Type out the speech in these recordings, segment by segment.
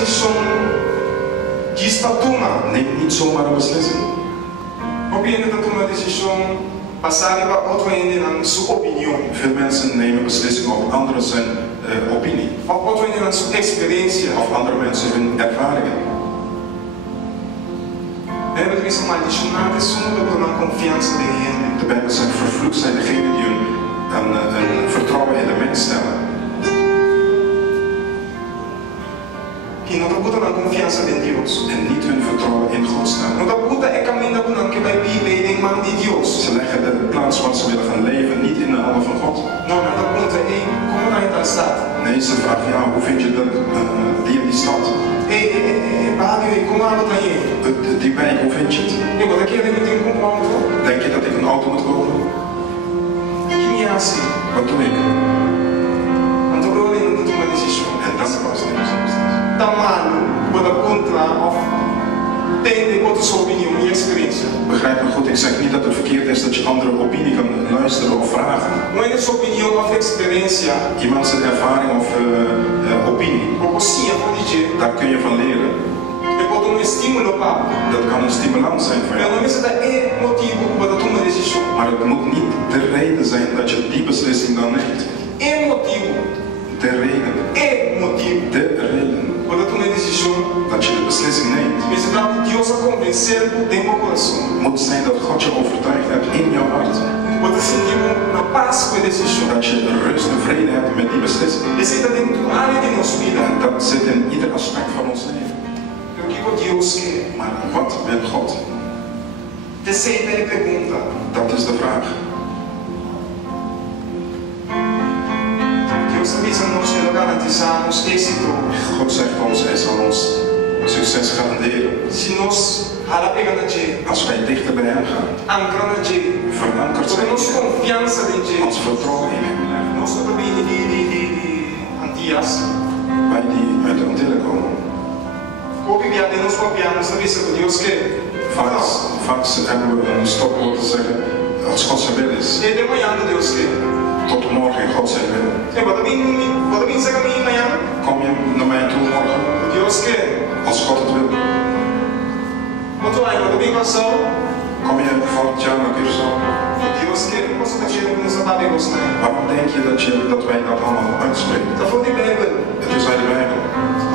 decisão diz para tomar. Neem niet zomaar een beslissing. Op je dat tomar decisão passar para outro ende na sua opinião. Veel mensen nemen beslissingen op anderen zijn opinie. Op outro ende na sua experiência. Of andere mensen hun ervaringen. En we hebben maldicionados zonder dat we confiança in hen. De Bijbel zegt, vervloekt zijn degenen die hun vertrouwen in de mens stellen. Que não botam confiança em Deus. En niet hun vertrouwen in God stellen. Não botam é caminho da bonan que vai viver em mão de Deus. Ze leggen de plaats waar ze willen gaan leven niet in de handen van God. Não, não pergunta é como não está stad. Nee, ze vragen, ja, hoe vind je die in die stad? Babi, como ela está aí? Die wijk, hoe vind je het? Eu vou daqui a ter que comprar um auto. Denk je dat ik een auto moet kopen? Que é assim? Wat doe ik? Então eu olhei no tomar decisão. En dat was niet zo. Tamanho, para contra of tem de outra sua opinião e experiência. Begrijp me goed, ik zeg niet dat het verkeerd is dat je andere opinie kan luisteren of vragen. Não é sua opinião of experiência. Iemand zijn ervaring of opinie. Ou sim, pode dizer. Daar kun je van leren. É pode estímulo para. Dat kan een stimulans zijn voor jou. Não é motivo para tomar decisão. Maar het moet niet de reden zijn dat je die beslissing dan neemt. É motivo. De reden. É motivo. De reden. Para tomar decisão. Dat je de beslissing neemt. Mas para Deus a convencer o tempo coração. Moet zijn dat God je overtuigd hebt in jouw hart. Para sentir na paz com a decisão. Dat je rust en vrede hebt met die beslissing. Esse está dentro da área de nossa vida. En dat zit in ieder aspect van ons leven. O que Deus quer? Maar wat wil God? Terceira pergunta. Dat is de vraag. Deus avisa nós que garantizamos êxito. God zegt ons, hij zal ons succes garanderen. Se nós hala pegando de, Als wij dichter bij hem gaan, ancrando de, verankerd toda zijn, nossa confiança em de, ons vertrouwen in hem leggen. nós também de Antias. Wij die uit de Antillen komen. Como via de nós confiamos na vista que Deus quer. Vaak hebben we een stopwoord te zeggen, als God zijn wil is. E de manhã Deus quer. Tot morgen in God zijn wil. E pode vir ser caminho amanhã. Kom je naar mij toe morgen, Deus quer. als God het wil. Outro ano, pode vir passar. Kom je volgend jaar naar Curaçao. Deus quer. Não posso dizer que nós sabemos né. Waarom denk je dat wij dat allemaal uitspreken? Da fonte Bíblia. Het is uit de Bijbel.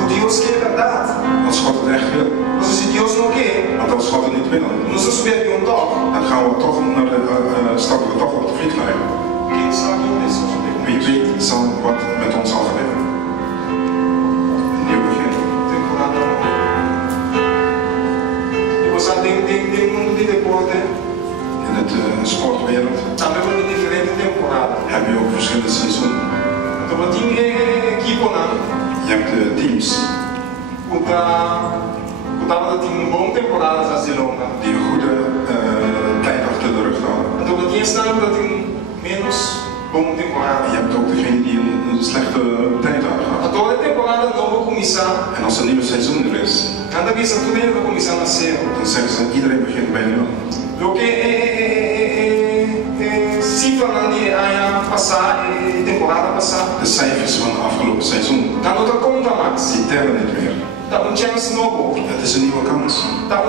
O Deus quer é verdade. Als God het echt wil. Mas se Deus não quer, Want als God het niet wil, nós vamos subir um toque. dan gaan we toch naar stappen we toch op het vliegtuig. Quem sabe o Deus Wie weet zal wat met ons zal gebeuren. Een nieuw begin. temporada. E você tem mundo de deporte. In het sportwereld Também vai ter diferente temporada. heb je ook verschillende seizoenen. Então vai ter equipe não. Je hebt teams Tava tem bom temporada essa longa. die een goede tijd achter de rug hadden. Então vai ter estado dat tem menos bom En temporada. je hebt ook degene die een slechte tijd hadden gehad. A toda temporada não vou começar. En als een nieuwe seizoen er is, Cada vez que tudo vai começar a nascer. dan zeggen ze iedereen begint bij nul. Lo que cifra de ano passado, temporada passada. De cijfers van het afgelopen seizoen, Tá outra conta mais. die tellen niet meer. Tá chance novo. Het is een nieuwe kans. Tá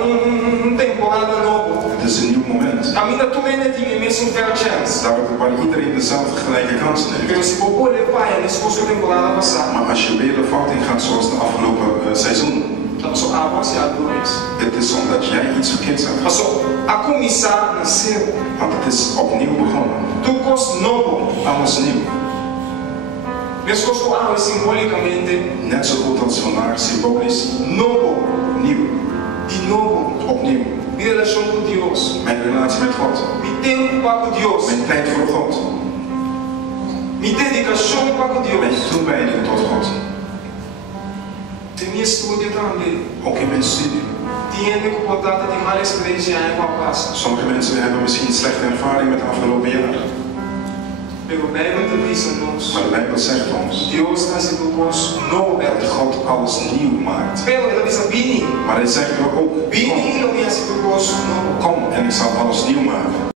temporada novo. Het is een nieuw moment. A minha tudo ainda tinha mesmo fair chance. Daar waar iedereen dezelfde gelijke kansen heeft. Pero se for levar nesse curso da temporada passada. Maar als je weer de fout in gaat zoals de afgelopen seizoen, Passou a avançar do mês. het is omdat jij iets verkeerds hebt gedaan. Passou a começar a nascer. Want het is opnieuw begonnen. Tudo coisa novo. Alles nieuw. Mesmo coisa água simbolicamente Net zo goed als vandaag symbolisch. novo. Nieuw. De novo. Opnieuw. Minha relação com Deus. Mijn relatie met God. Me tempo para com Deus. Mijn tijd voor God. Me dedicação para com Mijn Deus. toewijding tot God. Tem minha estudo também. Ook in mijn studie. Tinha que comportar de mal experiência em uma paz. Sommige mensen hebben misschien slechte ervaring met de afgelopen jaar. Pero a Bíblia também nos. Maar de Bijbel zegt ons Deus está sendo conosco novo. dat God alles nieuw maakt. Pero ele diz Bini. Maar hij zegt ook, Bini não ia ser conosco novo. kom en ik zal alles nieuw maken.